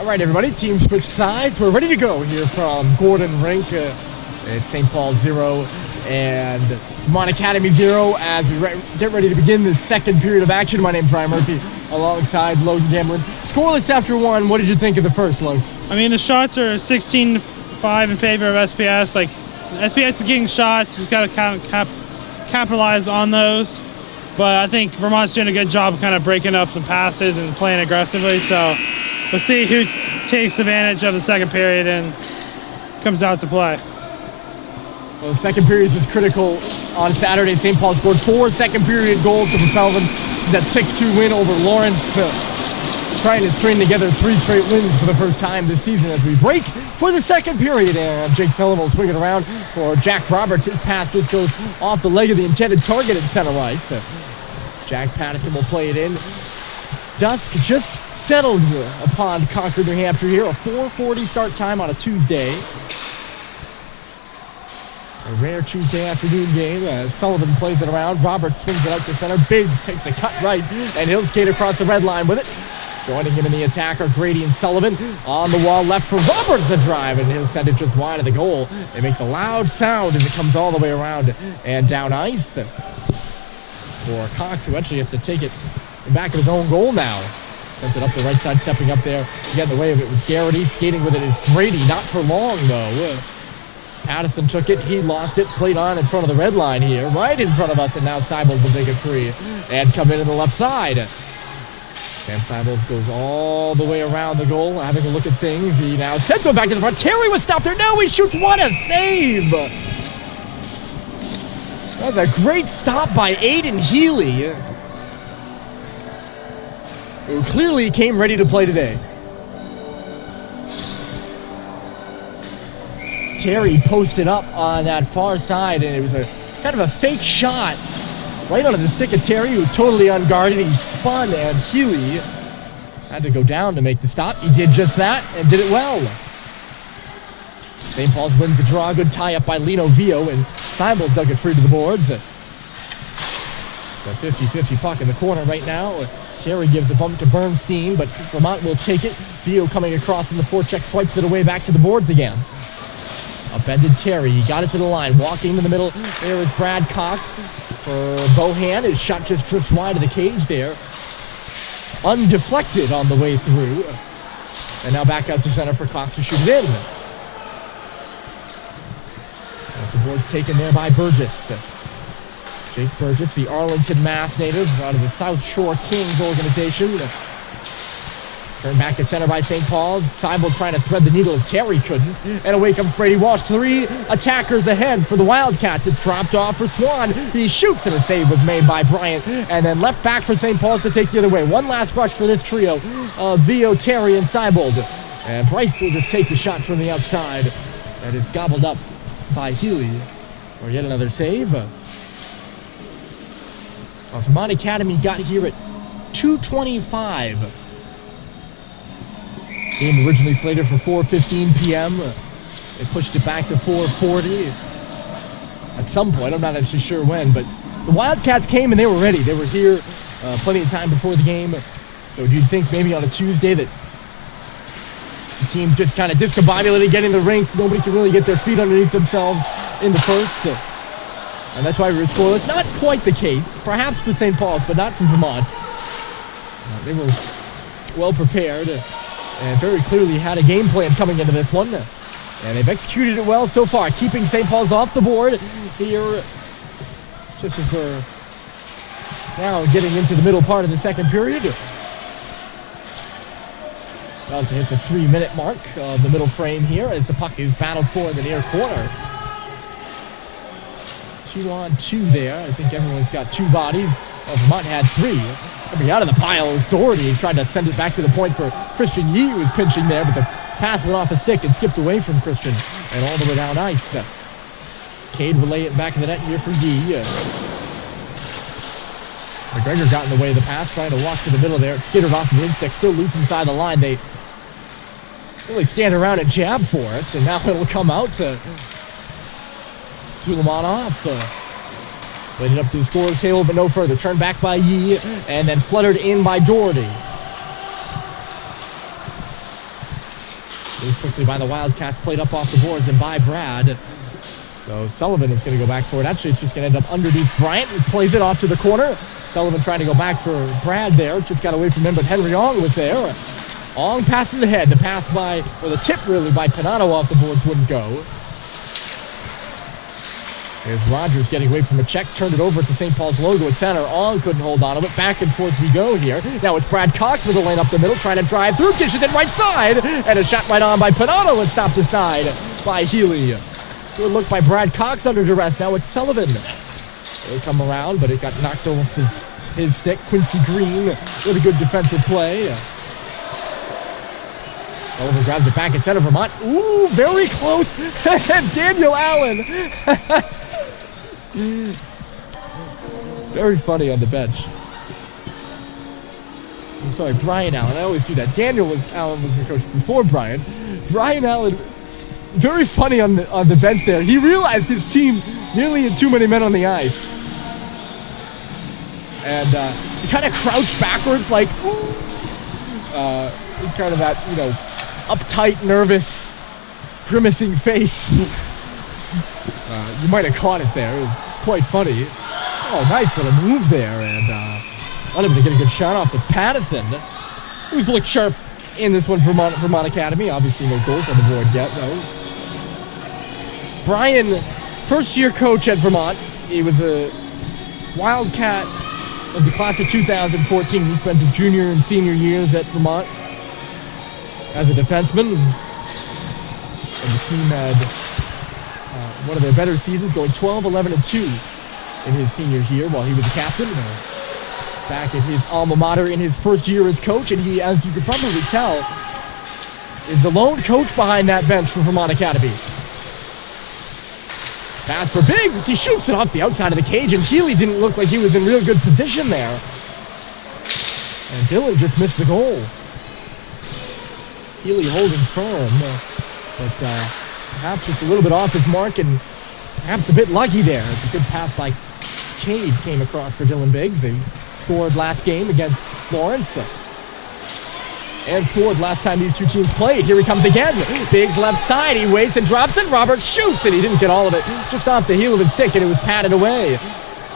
All right, everybody, team switch sides. We're ready to go here from Gordon Rink. It's St. Paul 0 and Vermont Academy 0 as we get ready to begin the second period of action. My name's Ryan Murphy alongside Logan Gamlin. Scoreless after one. What did you think of the first, Logan? I mean, the shots are 16-5 in favor of SPS. Like, SPS is getting shots. Just got to kind of capitalize on those. But I think Vermont's doing a good job of kind of breaking up some passes and playing aggressively. So we'll see who takes advantage of the second period and comes out to play. Well, the second period was critical on Saturday. St. Paul scored 4 second period goals to propel them to that 6-2 win over Lawrence. Trying to string together 3 straight wins for the first time this season as we break for the second period. And Jake Sullivan will swing it around for Jack Roberts. His pass just goes off the leg of the intended target at center ice. Jack Patterson will play it in. Dusk just settled upon Concord, New Hampshire here. A 4:40 start time on a Tuesday. A rare Tuesday afternoon game as Sullivan plays it around. Roberts swings it out to center. Biggs takes a cut right, and he'll skate across the red line with it. Joining him in the attack are Grady and Sullivan. On the wall left for Roberts, a drive, and he'll send it just wide of the goal. It makes a loud sound as it comes all the way around and down ice. For Cox, who actually has to take it back of his own goal now. Sent it up the right side, stepping up there to get in the way of it was Garrity. Skating with it is Grady, not for long though. Patterson took it, he lost it, played on in front of the red line here, right in front of us, and now Seibold will take it free and come in on the left side. Sam Seibold goes all the way around the goal, having a look at things. He now sends it back to the front. Terry was stopped there. Now he shoots. What a save! That's a great stop by Aiden Healy, who clearly came ready to play today. Terry posted up on that far side, and it was a kind of a fake shot right onto the stick of Terry, who was totally unguarded. He spun, and Healy had to go down to make the stop. He did just that and did it well. St. Paul's wins the draw. Good tie-up by Lino Vio, and Seibold dug it free to the boards. The 50-50 puck in the corner right now. Terry gives the bump to Bernstein, but Vermont will take it. Vio coming across in the forecheck, swipes it away back to the boards again. Upended Terry, he got it to the line, walking in the middle. There is Brad Cox for Bohan. His shot just drifts wide of the cage there. Undeflected on the way through. And now back out to center for Cox to shoot it in. The board's taken there by Burgess. Jake Burgess, the Arlington, Mass native out of the South Shore Kings organization. Turned back at center by St. Paul's. Seibold trying to thread the needle. Terry couldn't. And away comes Brady Walsh. 3 attackers ahead for the Wildcats. It's dropped off for Swan. He shoots, and a save was made by Bryant. And then left back for St. Paul's to take the other way. One last rush for this trio of Vio, Terry, and Seibold. And Bryce will just take the shot from the outside. And it's gobbled up by Healy for yet another save. Vermont Academy got here at 2:25. Game originally slated for 4:15 p.m. They pushed it back to 4:40 at some point. I'm not actually sure when, but the Wildcats came and they were ready. They were here plenty of time before the game. So you'd think maybe on a Tuesday that the team's just kind of discombobulated, getting the rink. Nobody can really get their feet underneath themselves in the first. And that's why we were scoreless. Not quite the case, perhaps for St. Paul's, but not for Vermont. They were well prepared and very clearly had a game plan coming into this one. And they've executed it well so far, keeping St. Paul's off the board here, just as we're now getting into the middle part of the second period. About to hit the 3-minute mark of the middle frame here as the puck is battled for in the near corner. 2-on-2 there. I think everyone's got 2 bodies. Well, Vermont had 3. Coming out of the pile was Doherty. He tried to send it back to the point for Christian Yee, who was pinching there, but the pass went off a stick and skipped away from Christian and all the way down ice. Cade will lay it back in the net here for Yee. McGregor got in the way of the pass, trying to walk to the middle there. It skittered off the in-stick, still loose inside the line. They really stand around and jab for it, and now it'll come out to Suleimanov. Played it up to the scorer's table, but no further. Turned back by Yee, and then fluttered in by Doherty. Moved quickly by the Wildcats, played up off the boards and by Brad. So Sullivan is going to go back for it. Actually, it's just going to end up underneath Bryant, who plays it off to the corner. Sullivan trying to go back for Brad there. Just got away from him, but Henry Ong was there. Ong passes ahead. The pass by, or the tip really, by Panano off the boards wouldn't go. Here's Rogers getting away from a check, turned it over to St. Paul's logo at center. Ong couldn't hold on to it. Back and forth we go here. Now it's Brad Cox with a lane up the middle, trying to drive through, dishes it right side, and a shot right on by Panano and stopped aside by Healy. Good look by Brad Cox under duress. Now it's Sullivan. They come around, but it got knocked off his stick. Quincy Green with a good defensive play. Sullivan grabs it back at center. Vermont. Ooh, very close. Daniel Allen. Very funny on the bench. I'm sorry, Brian Allen. I always do that. Allen was the coach before Brian. Brian Allen, very funny on the bench there. He realized his team nearly had too many men on the ice. And he kind of crouched backwards like, ooh. Kind of that, uptight, nervous, grimacing face. You might have caught it there. It was quite funny. Oh, nice little move there. And not able to get a good shot off with Patterson, who's looked sharp in this one, Vermont Academy. Obviously no goals on the board yet, though. Brian, first-year coach at Vermont. He was a Wildcat of the class of 2014. He spent his junior and senior years at Vermont as a defenseman. And the team had one of their better seasons, going 12-11-2 in his senior year while he was a captain. Back at his alma mater in his first year as coach, and he, as you could probably tell, is the lone coach behind that bench for Vermont Academy. Pass for Biggs. He shoots it off the outside of the cage, and Healy didn't look like he was in real good position there. And Dylan just missed the goal. Healy holding firm, but perhaps just a little bit off his mark and perhaps a bit lucky there. It's a good pass by Cade came across for Dylan Biggs. He scored last game against Lawrence and scored last time these two teams played. Here he comes again. Biggs left side. He waits and drops it. Robert shoots, and he didn't get all of it. Just off the heel of his stick, and it was patted away.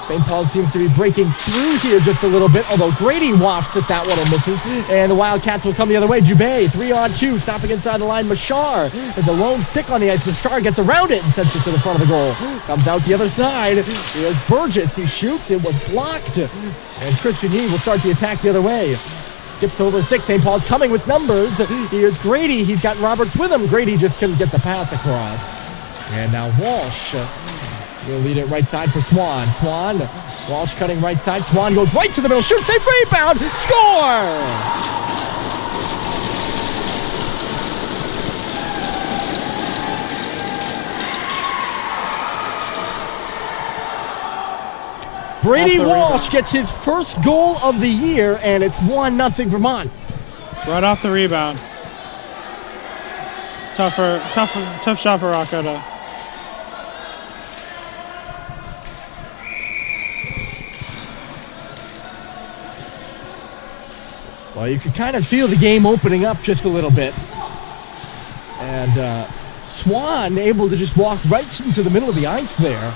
St. Paul seems to be breaking through here just a little bit, although Grady wafts at that one and misses. And the Wildcats will come the other way. Dubé, 3-on-2, stopping inside the line. Machar has a lone stick on the ice. Machar gets around it and sends it to the front of the goal. Comes out the other side. Here's Burgess. He shoots. It was blocked. And Christian Yee will start the attack the other way. Skips over the stick. St. Paul's coming with numbers. Here's Grady. He's got Roberts with him. Grady just couldn't get the pass across. And now Walsh will lead it right side for Swan. Walsh cutting right side. Swan goes right to the middle. Shoots, safe rebound. Score! Brady Walsh gets his first goal of the year, and it's 1-0 Vermont. Right off the rebound. It's tough shot for Rocco to. Well, you could kind of feel the game opening up just a little bit. And Swan able to just walk right into the middle of the ice there.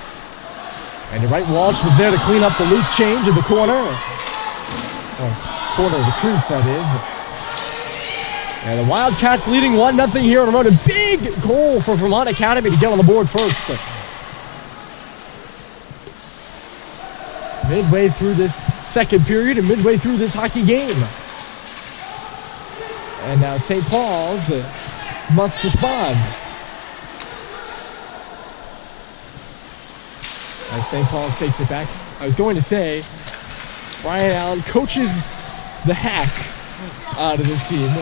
And you're right, Walsh was there to clean up the loose change in the corner. Or corner of the crease, that is. And the Wildcats leading 1-0 here on the road. A big goal for Vermont Academy to get on the board first. Midway through this second period and midway through this hockey game. And now St. Paul's must respond. As St. Paul's takes it back. I was going to say, Brian Allen coaches the heck out of this team.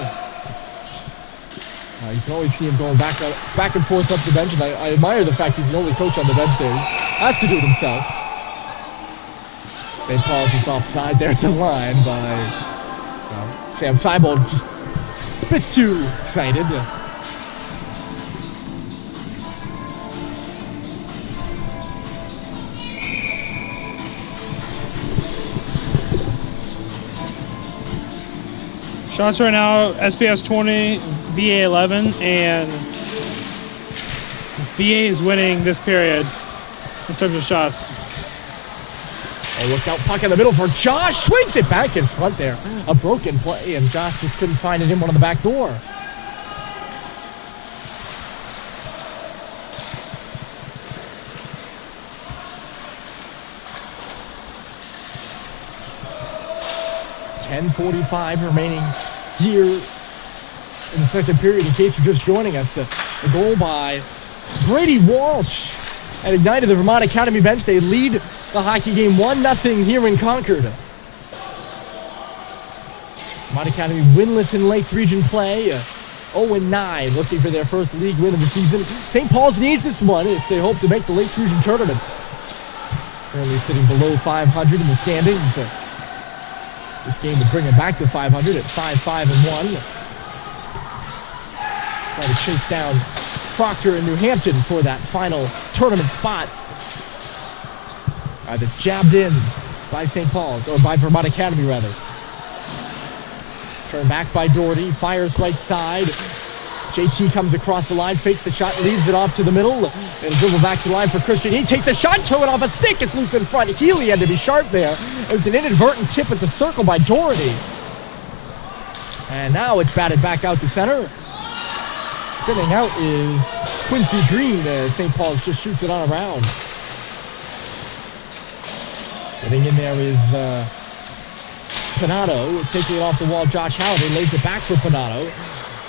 You can always see him going back and forth up the bench, and I admire the fact he's the only coach on the bench there. He has to do it himself. St. Paul's is offside there at the line by Sam Seibold, just a bit too excited. Shots right now, SPS 20, VA 11, and VA is winning this period in terms of shots. Oh, look out, puck in the middle for Josh. Swings it back in front there. A broken play, and Josh just couldn't find it in one on the back door. .45 remaining here in the second period. In case you're just joining us, the goal by Brady Walsh had ignited the Vermont Academy bench. They lead the hockey game 1-0 here in Concord. Vermont Academy winless in Lakes Region play. 0-9, looking for their first league win of the season. St. Paul's needs this one if they hope to make the Lakes Region tournament. Currently sitting below 500 in the standings. This game would bring them back to 500 at 5-5-1. Try to chase down Proctor and New Hampton for that final tournament spot. That's jabbed in by St. Paul's, or by Vermont Academy rather. Turned back by Doherty, fires right side. JT comes across the line, fakes the shot, leaves it off to the middle. And dribble back to the line for Christian. He takes a shot, toe it off a stick. It's loose in front. Healy had to be sharp there. It was an inadvertent tip at the circle by Doherty. And now it's batted back out to center. Spinning out is Quincy Green as St. Paul's just shoots it on around. Getting in there is Panato. Taking it off the wall, Josh Halliday lays it back for Panato.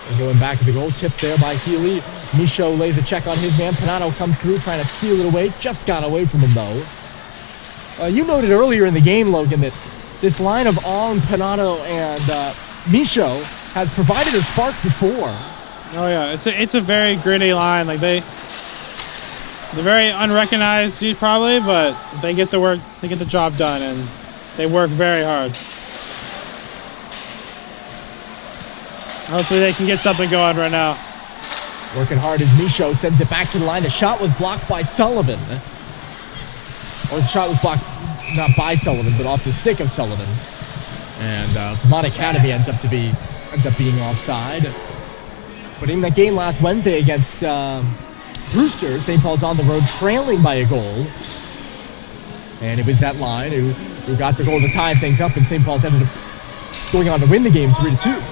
And going back to the goal, tipped there by Healy. Michaud lays a check on his man. Panato comes through, trying to steal it away. Just got away from him, though. You noted earlier in the game, Logan, that this line of Ong, Panato, and Michaud has provided a spark before. Oh yeah, it's a very gritty line. Like they're very unrecognized probably, but they get the work, they get the job done, and they work very hard. Hopefully they can get something going right now. Working hard as Michaud sends it back to the line. The shot was blocked by Sullivan. Or the shot was blocked not by Sullivan, but off the stick of Sullivan. And Vermont Academy ends up being offside. But in that game last Wednesday against Brewster, St. Paul's on the road trailing by a goal. And it was that line who got the goal to tie things up, and St. Paul's ended up going on to win the game 3-2.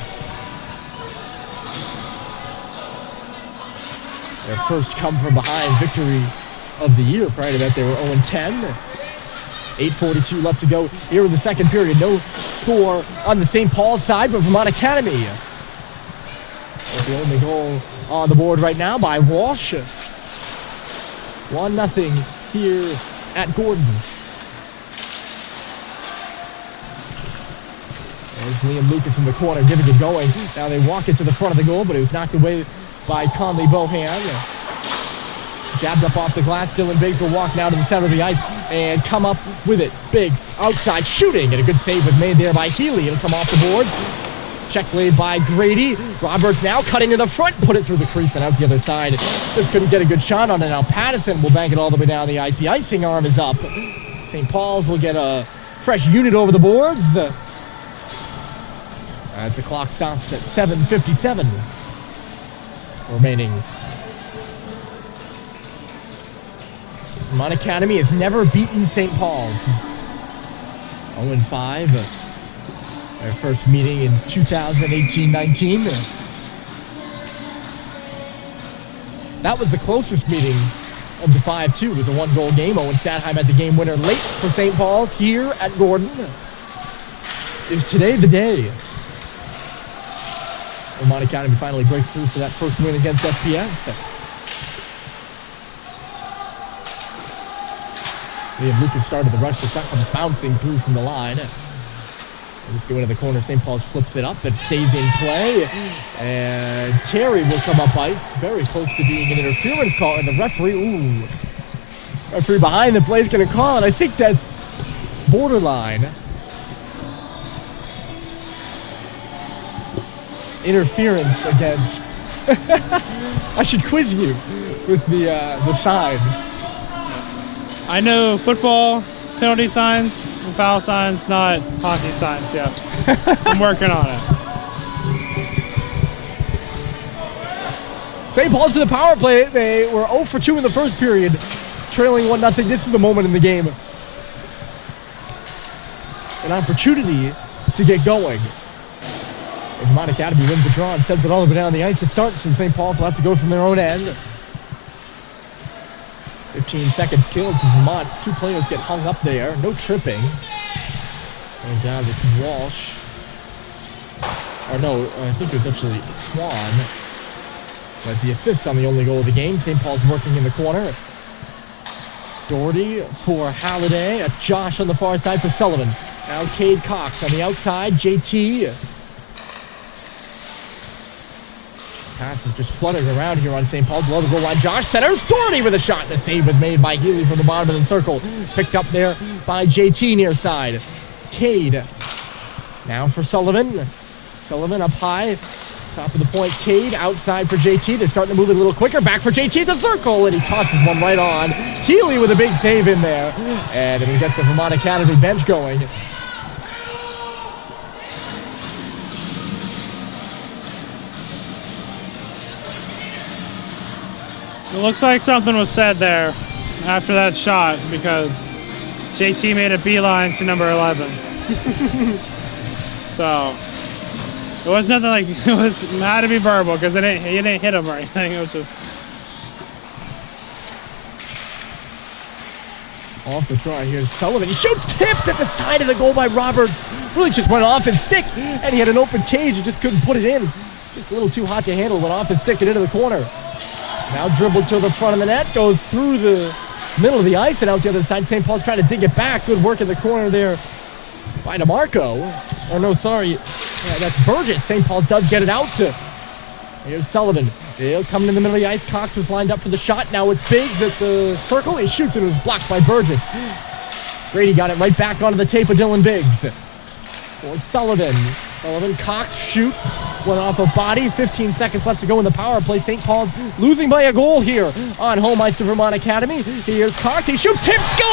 Their first come-from-behind victory of the year. Prior to that, they were 0-10. 8:42 left to go here in the second period. No score on the St. Paul side, but Vermont Academy. The only goal on the board right now by Walsh. 1-0 here at Gordon. There's Liam Lucas from the corner getting it going. Now they walk it to the front of the goal, but it was knocked away by Conley Bohan. Jabbed up off the glass. Dylan Biggs will walk now to the center of the ice and come up with it. Biggs outside shooting, and a good save was made there by Healy. It'll come off the board. Check laid by Grady. Roberts now cutting to the front, put it through the crease and out the other side. Just couldn't get a good shot on it. Now Patterson will bank it all the way down the ice. The icing arm is up. St. Paul's will get a fresh unit over the boards. As the clock stops at 7:57 remaining. Vermont Academy has never beaten St. Paul's. 0-5. Their first meeting in 2018-19. That was the closest meeting of the 5-2. It was a one-goal game. Owen Stathheim had the game winner late for St. Paul's here at Gordon. Is today the day? Vermont Academy finally breaks through for that first win against SPS. Liam Lucas started the rush. The shot comes bouncing through from the line. Let's go into the corner. St. Paul's flips it up and stays in play. And Terry will come up ice. Very close to being an interference call. And the referee, referee behind the play is going to call it. I think that's borderline interference against. I should quiz you with the signs. I know football penalty signs and foul signs, not hockey signs. Yeah, I'm working on it. St. Paul's to the power play. They were 0 for 2 in the first period, trailing 1-0. This is the moment in the game. An opportunity to get going. If Vermont Academy wins the draw and sends it all the way down the ice to start, so St. Paul's will have to go from their own end. 15 seconds killed to Vermont. 2 players get hung up there. No tripping. Going down this Walsh. Or no, I think it was actually Swan. That's the assist on the only goal of the game. St. Paul's working in the corner. Doherty for Halliday. That's Josh on the far side for Sullivan. Now Cade Cox on the outside. JT. Pass is just fluttering around here on St. Paul. Below the goal line. Josh centers. Doherty with a shot. The save was made by Healy from the bottom of the circle. Picked up there by JT near side. Cade. Now for Sullivan. Sullivan up high. Top of the point. Cade outside for JT. They're starting to move it a little quicker. Back for JT at the circle. And he tosses one right on. Healy with a big save in there. And it'll get the Vermont Academy bench going. It looks like something was said there after that shot because JT made a beeline to number 11. So it was nothing like it had to be verbal because he didn't hit him or anything. It was just off the try. Here's Sullivan. He shoots, tipped at the side of the goal by Roberts. Really just went off his stick, and he had an open cage and just couldn't put it in. Just a little too hot to handle. Went off his stick and into the corner. Now dribbled to the front of the net, goes through the middle of the ice and out the other side. St. Paul's trying to dig it back. Good work in the corner there by DeMarco. Or no, sorry, yeah, that's Burgess. St. Paul's does get it out to. Here's Sullivan. He'll come in the middle of the ice. Cox was lined up for the shot. Now it's Biggs at the circle. He shoots and it was blocked by Burgess. Grady got it right back onto the tape of Dylan Biggs. For Sullivan. Sullivan, Cox shoots. Went off a body. 15 seconds left to go in the power play. St. Paul's losing by a goal here on home ice to Vermont Academy. Here's Cox. He shoots. Tip, score!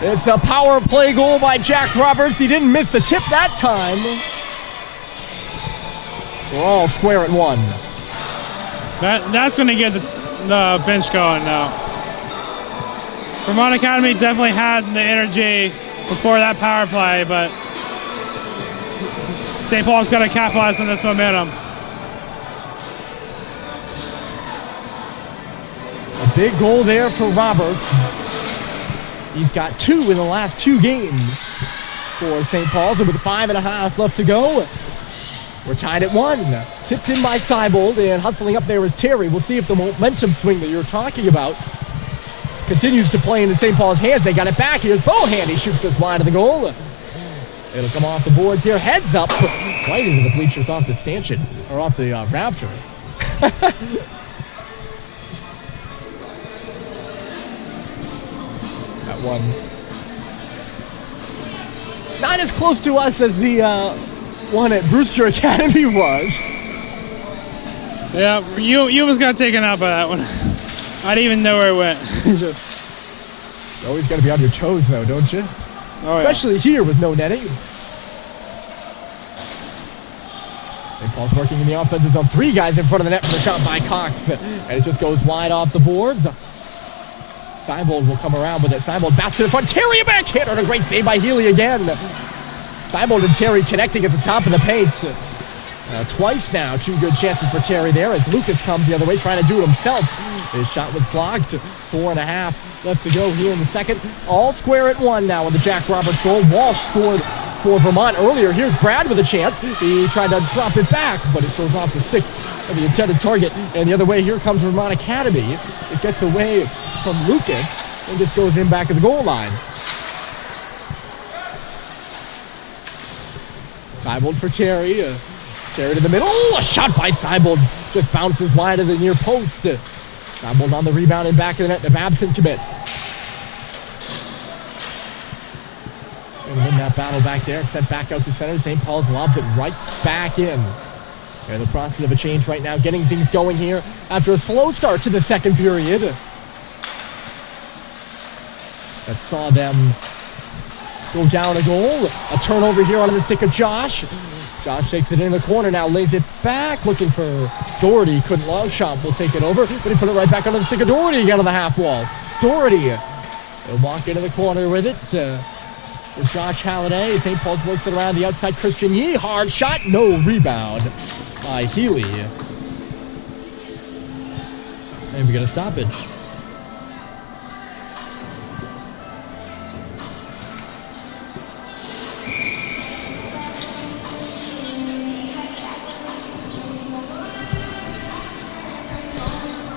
There we go. It's a power play goal by Jack Roberts. He didn't miss the tip that time. We're all square at 1. That's going to get the bench going now. Vermont Academy definitely had the energy before that power play, but St. Paul's got to capitalize on this momentum. A big goal there for Roberts. He's got 2 in the last 2 games for St. Paul's, and with 5.5 left to go, we're tied at 1. Tipped in by Seibold, and hustling up there is Terry. We'll see if the momentum swing that you're talking about continues to play into St. Paul's hands. They got it back. Here's Bohan. He shoots this wide of the goal. It'll come off the boards here. Heads up. Right into the bleachers off the stanchion, or off the rafter. That one. Not as close to us as the one at Brewster Academy was. Yeah, you almost got taken out by that one. I didn't even know where it went. Just. You always got to be on your toes, though, don't you? Oh, yeah. Especially here with no netting. St. Paul's working in the offensive zone. 3 guys in front of the net for the shot by Cox. And it just goes wide off the boards. Seibold will come around with it. Seibold back to the front. Terry a back hit on a great save by Healy again. Seibold and Terry connecting at the top of the paint. Twice now. 2 good chances for Terry there as Lucas comes the other way trying to do it himself. His shot was blocked. 4.5 left to go here in the second. All square at 1 now with the Jack Roberts goal. Walsh scored for Vermont earlier. Here's Brad with a chance. He tried to drop it back, but it goes off the stick of the intended target. And the other way, here comes Vermont Academy. It gets away from Lucas and just goes in back of the goal line. Seibold for Terry. Terry to the middle. A shot by Seibold. Just bounces wide of the near post. Seibold on the rebound and back of the net. The absent commit. Gonna win that battle back there. Sent back out to center. St. Paul's lobs it right back in. They're in the process of a change right now. Getting things going here after a slow start to the second period. That saw them go down a goal. A turnover here on the stick of Josh. Josh takes it in the corner now, lays it back, looking for Doherty. Couldn't long shot, will take it over, but he put it right back on the stick of Doherty again on the half wall. Doherty will walk into the corner with it for Josh Halliday. St. Paul's works it around the outside. Christian Yee, hard shot, no rebound by Healy. And we get a stoppage.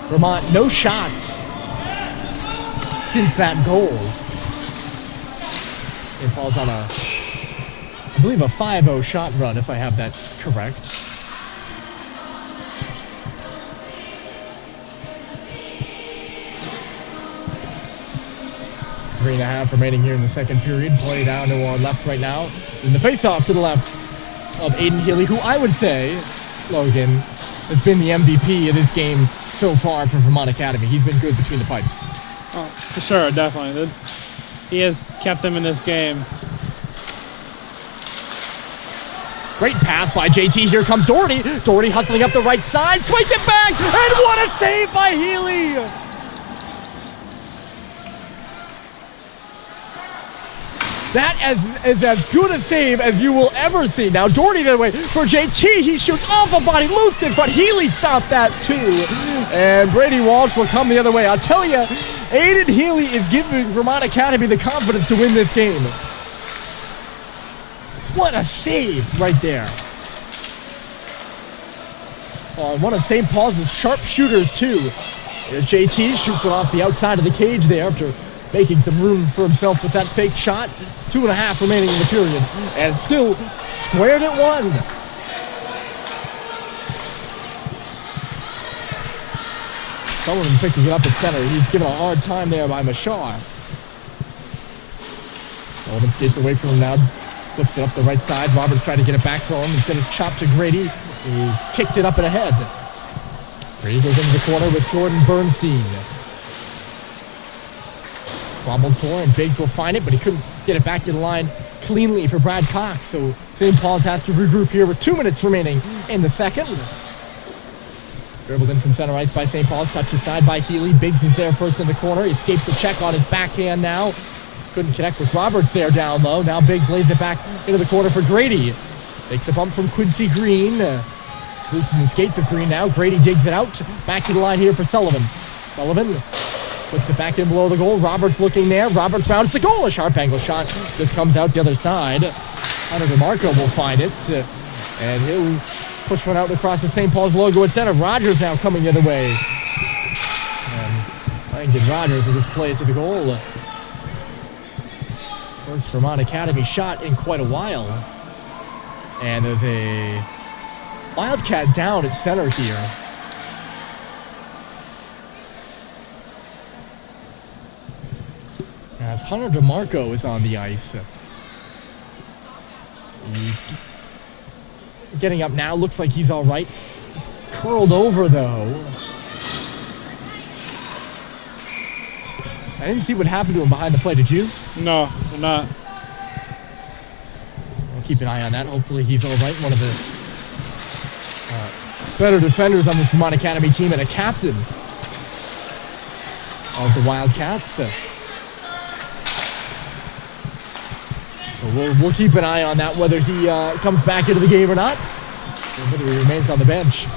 Vermont, no shots since that goal. St. Paul's on I believe a 5-0 shot run, if I have that correct. Three and a half remaining here in the second period. Play down to our left right now. In the face-off to the left of Aiden Healy, who I would say, Logan, has been the MVP of this game so far for Vermont Academy. He's been good between the pipes. Oh, for sure, definitely. He has kept them in this game. Great pass by JT. Here comes Doherty. Doherty hustling up the right side. Swings it back. And what a save by Healy. That is as good a save as you will ever see. Now Doherty the other way for JT. He shoots off the body, loose in front. Healy stopped that too. And Brady Walsh will come the other way. I'll tell you, Aiden Healy is giving Vermont Academy the confidence to win this game. What a save right there. On one of St. Paul's sharp shooters too. There's JT, shoots it off the outside of the cage there after making some room for himself with that fake shot. 2.5 remaining in the period. And still squared at one. Sullivan picking it up at center. He's given a hard time there by Mashar. Sullivan skates away from him now. Flips it up the right side. Roberts tried to get it back for him. Instead it's chopped to Grady. He kicked it up and ahead. Grady goes into the corner with Jordan Bernstein. Wobbled for, and Biggs will find it, but he couldn't get it back to the line cleanly for Brad Cox. So St. Paul's has to regroup here with 2 minutes remaining in the second. Dribbled in from center ice by St. Paul's, touched aside by Healy. Biggs is there first in the corner. He escapes the check on his backhand now. Couldn't connect with Roberts there down low. Now Biggs lays it back into the corner for Grady. Takes a bump from Quincy Green. Loosening the skates of Green now. Grady digs it out. Back to the line here for Sullivan. Sullivan puts it back in below the goal. Roberts looking there. Roberts rounds the goal. A sharp angle shot just comes out the other side. Hunter DeMarco will find it. And he'll push one out across the St. Paul's logo at center. Rogers now coming the other way. And Langdon Rogers will just play it to the goal. First Vermont Academy shot in quite a while. And there's a Wildcat down at center here. As Hunter DeMarco is on the ice. He's getting up now. Looks like he's all right. He's curled over, though. I didn't see what happened to him behind the play. Did you? No, I'm not. We'll keep an eye on that. Hopefully he's all right. One of the better defenders on this Vermont Academy team and a captain of the Wildcats. So we'll keep an eye on that, whether he comes back into the game or not, or whether he remains on the bench.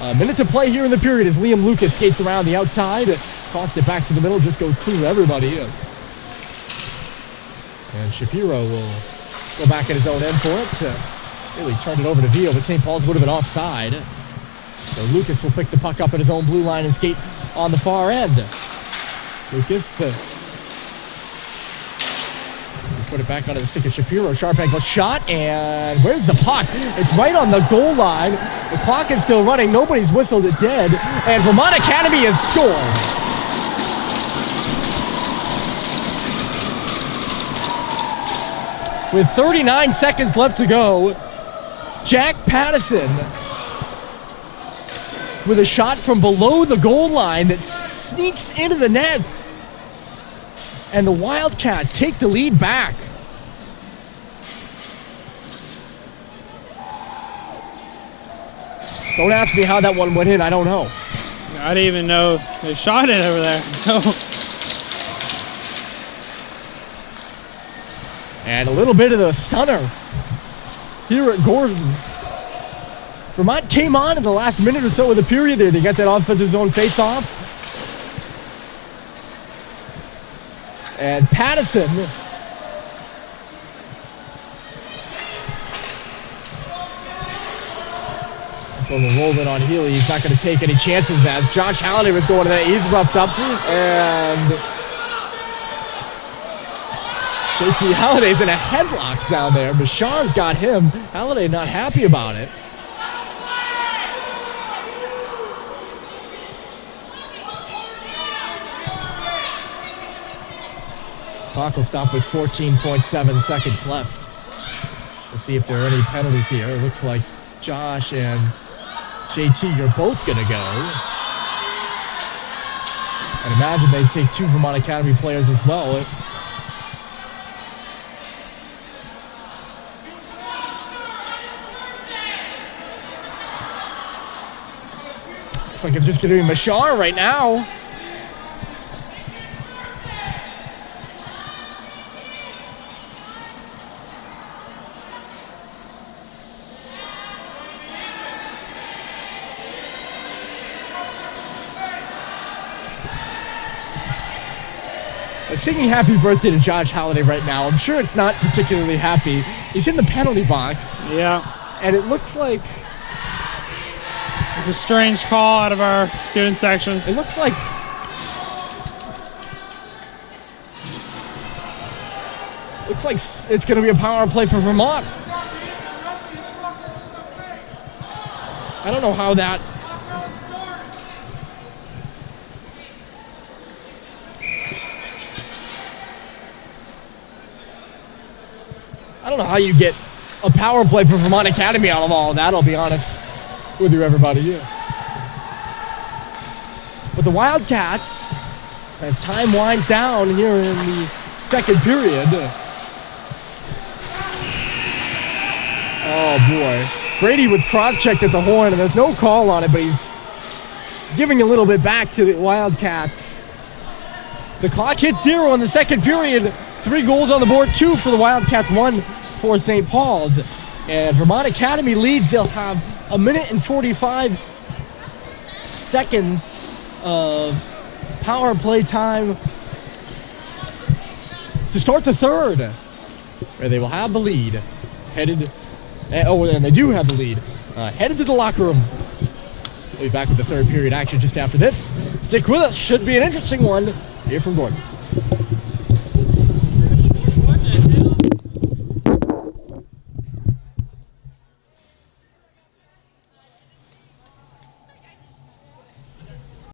A minute to play here in the period as Liam Lucas skates around the outside. Tossed it back to the middle, just goes through everybody. And Shapiro will go back at his own end for it. Really turned it over to Vio, but St. Paul's would have been offside. So Lucas will pick the puck up at his own blue line and skate on the far end. Lucas put it back onto the stick of Shapiro. Sharp angle shot, and where's the puck? It's right on the goal line. The clock is still running. Nobody's whistled it dead, and Vermont Academy has scored. With 39 seconds left to go, Jack Pattison with a shot from below the goal line that sneaks into the net. And the Wildcats take the lead back. Don't ask me how that one went in. I don't know. I didn't even know they shot it over there. So. And a little bit of the stunner here at Gordon. Vermont came on in the last minute or so of the period there. They got that offensive zone face-off. And Pattison from the roll-in on Healy. He's not going to take any chances as Josh Halliday was going to that. He's roughed up. And JT Halliday's in a headlock down there. Bashar's got him. Halliday not happy about it. Clock will stop with 14.7 seconds left. We'll see if there are any penalties here. It looks like Josh and JT are both going to go. I'd imagine they'd take 2 Vermont Academy players as well. Looks like it's just going to be Mashar right now. Singing happy birthday to Josh Halliday right now. I'm sure it's not particularly happy. He's in the penalty box. Yeah. And it looks like it's a strange call out of our student section. It looks like it's going to be a power play for Vermont. I don't know how that. I don't know how you get a power play for Vermont Academy out of all of that, I'll be honest with you, everybody. Yeah. But the Wildcats, as time winds down here in the second period. Oh, boy. Grady was cross-checked at the horn, and there's no call on it, but he's giving a little bit back to the Wildcats. The clock hits 0 in the second period. 3 goals on the board, 2 for the Wildcats, 1 for St. Paul's. And Vermont Academy leads. They'll have 1 minute and 45 seconds of power play time to start the third, where they will have the lead. And they do have the lead. Headed to the locker room. We'll be back with the third period action just after this. Stick with us. Should be an interesting one here from Gordon.